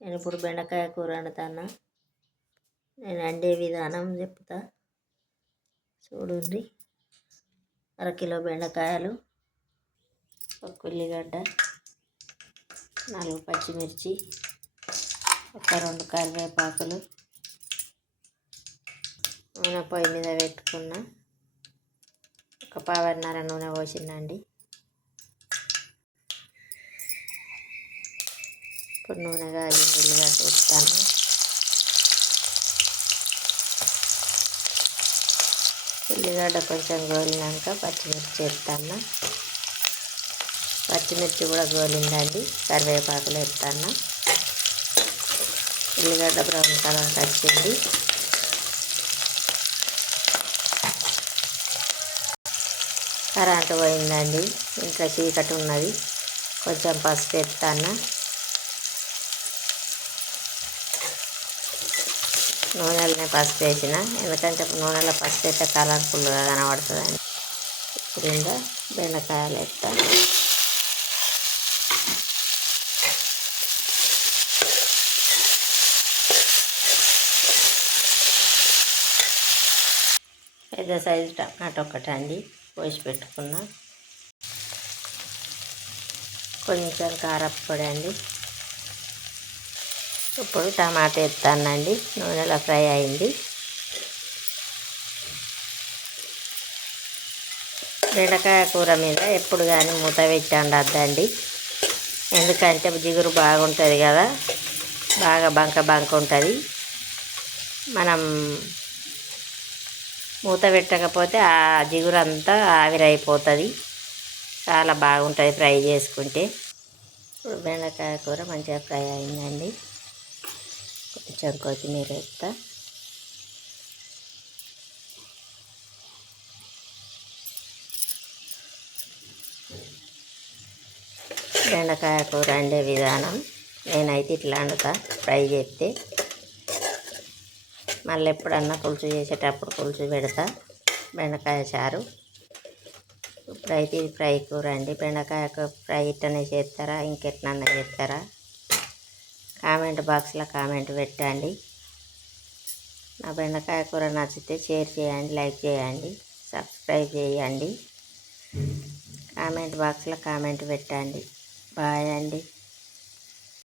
నేను ఇప్పుడు బెండకాయ కూర వండుతాను. నేను వండే విధానం చెప్తా చూడండి. అరకిలో బెండకాయలు, ఒక ఉల్లిగడ్డ, 4 పచ్చిమిర్చి, ఒక 2 కరివేపాకులు. నూనె పొయ్యి మీద పెట్టుకున్న, ఒక పావున్నర నూనె పోసిందండి. ఇప్పుడు నూనె కాగింది, ఉల్లిగడ్డ వేస్తాను. ఉల్లిగడ్డ కొంచెం గోలినాక పచ్చిమిర్చి వేస్తాను. పచ్చిమిర్చి కూడా గోలిందండి. కరివేపాకులు వేస్తాను. ఉల్లిగడ్డ బ్రౌన్ కలర్ వచ్చింది. కరెంటు పోయిందండి, ఇంట్లో చీకటి ఉన్నది. కొంచెం పసుపు వేస్తాను. నూనెలనే పసుపు వేసిన, ఎందుకంటే నూనెలో పసుపు వేస్తే కలర్ఫుల్గా కనబడుతుందండి. ఇప్పుడు ఇంకా బెండకాయలు వేస్తా. పెద్ద సైజు టమాటా ఒకటండి కోసి పెట్టుకున్నా. కొంచెం కారప్పొడి అండి. ఇప్పుడు టమాటా వేస్తానండి. నూనెలో ఫ్రై అయింది. బెండకాయ కూర మీద ఎప్పుడు కానీ మూత పెట్టి వండొద్దండి. ఎందుకంటే జిగురు బాగుంటుంది కదా, బాగా బంక ఉంటుంది. మనం మూత పెట్టకపోతే ఆ జిగురు అంతా ఆవిరైపోతుంది. చాలా బాగుంటుంది ఫ్రై చేసుకుంటే. ఇప్పుడు బెండకాయ కూర మంచిగా ఫ్రై అయిందండి. కొంచెం కొత్తిమీర వేస్తా. బెండకాయ కూర వండే విధానం నేనైతే ఇట్లా వండుతా, ఫ్రై చేస్తే. మళ్ళీ ఎప్పుడన్నా పులుసు చేసేటప్పుడు పులుసు పెడతా, బెండకాయ చారు. ఇప్పుడైతే ఇది ఫ్రై కూర అండి. బెండకాయ ఫ్రై ఇట్టనే చేస్తారా, ఇంకెట్లన్నా చేస్తారా? కామెంట్ బాక్స్లో కామెంట్ పెట్టండి. నా బెండకాయ కూర నచ్చితే షేర్ చేయండి, లైక్ చేయండి, సబ్స్క్రైబ్ చేయండి. కామెంట్ బాక్స్లో కామెంట్ పెట్టండి. బాయ్ అండి.